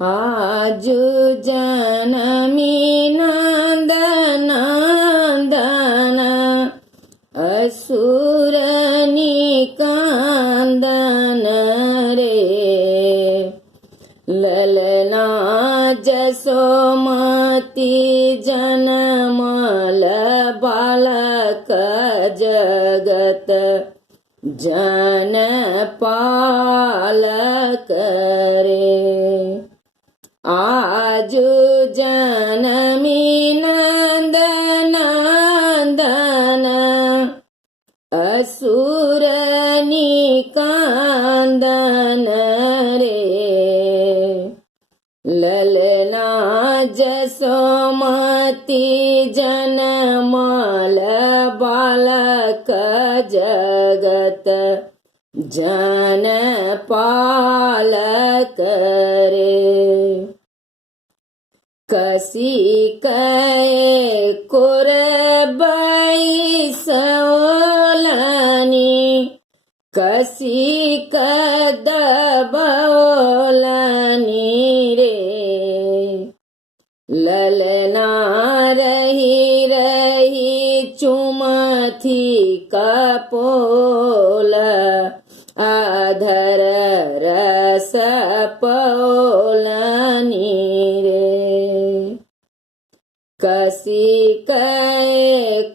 आजु जनमी नंद नंदन असुर निकंदन रे। ललना जसोमती जनमल बालक जगत जन पालक रे। आजु जनमी नंद नंदन असुर निकंदन रे। ललना जसोमती जनमल बालक जगत जन पालक रे। कसी कए कुरबई सओलनी कसी कदबोलनी रे। ललना रही रही चुमथी कपोल अधर रस पौलनी रे। कसी कए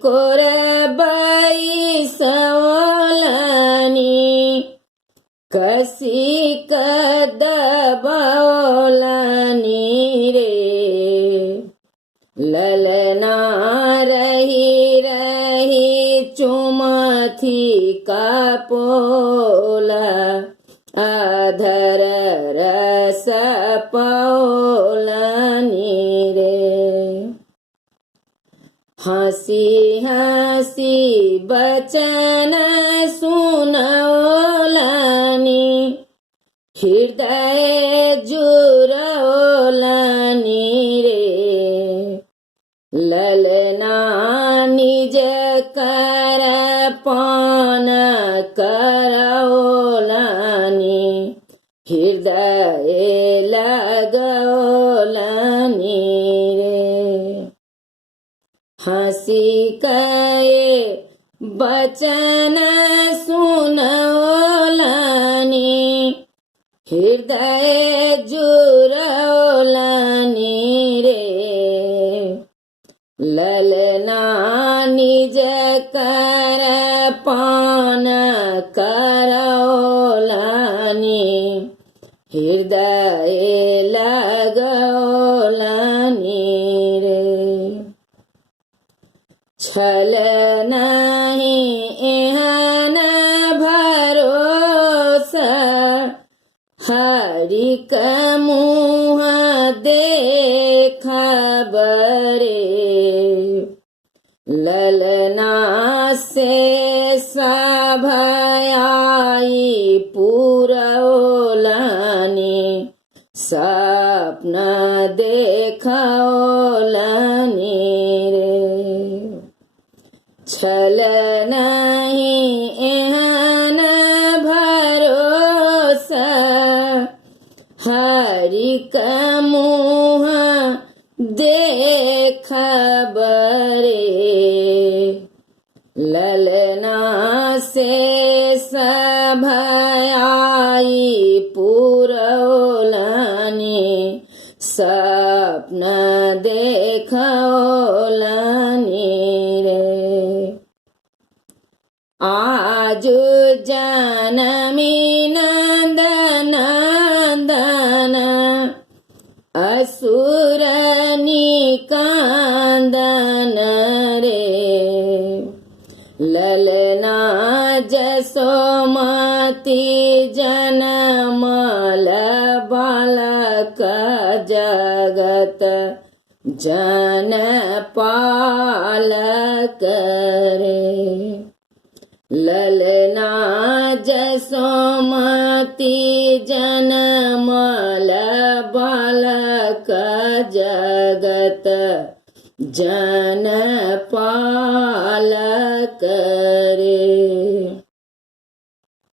कुरबई सओलनी कसी कदबोलनी रे। ललना रही रही चुमथी कपोल अधर रस पौलनी रे। हंसी हंसी बचन सुनौलनी हृदय जुरौलनी रे। ललना निज कर पान करौलनी हृदय लगौलनी रे। हंसी कए बचन सुनौलनी हृदय जुरौलनी रे। ललना निज कर पान करौलनी हृदय लगौलनी रे। छल नहीं एहन भरोसा हरि क मुँह देखबरे। ललना से सभयाई पुरौलनी सपना देखौलनी रे। छल नहीं एहन भरोसा हरि क मुँह देखबरे। ललना से सभयाई पुरौलनी सपना देखौलनी रे। आजु जनमी नंद नंदन असुर निकंदन रे। ललना जसोमती जनमल बालक जगत जन पालक रे। ललना जसोमती जनमल बालक जगत जन पालक रे।